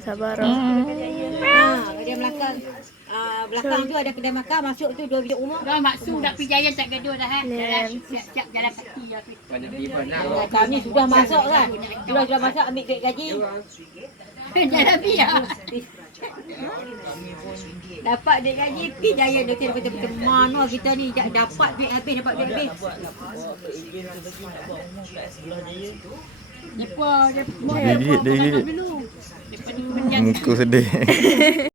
Sabar. Dia belakang. Belakang tu ada kedai makan, masuk tu 2 bilik rumah. Dah maksud nak pergi Jaya tak gaduh dah siap-siap jalan kaki dah. Banyak event lah. Kami sudah masuk kan. Sudah masuk ambil duit gaji. Jalan biar. Dapat duit gaji, pergi Jaya doktor betul-betul mana kita ni dapat duit habis, dapat duit habis. Depa Dia gigit. dulu. Depa ni Muka sedih.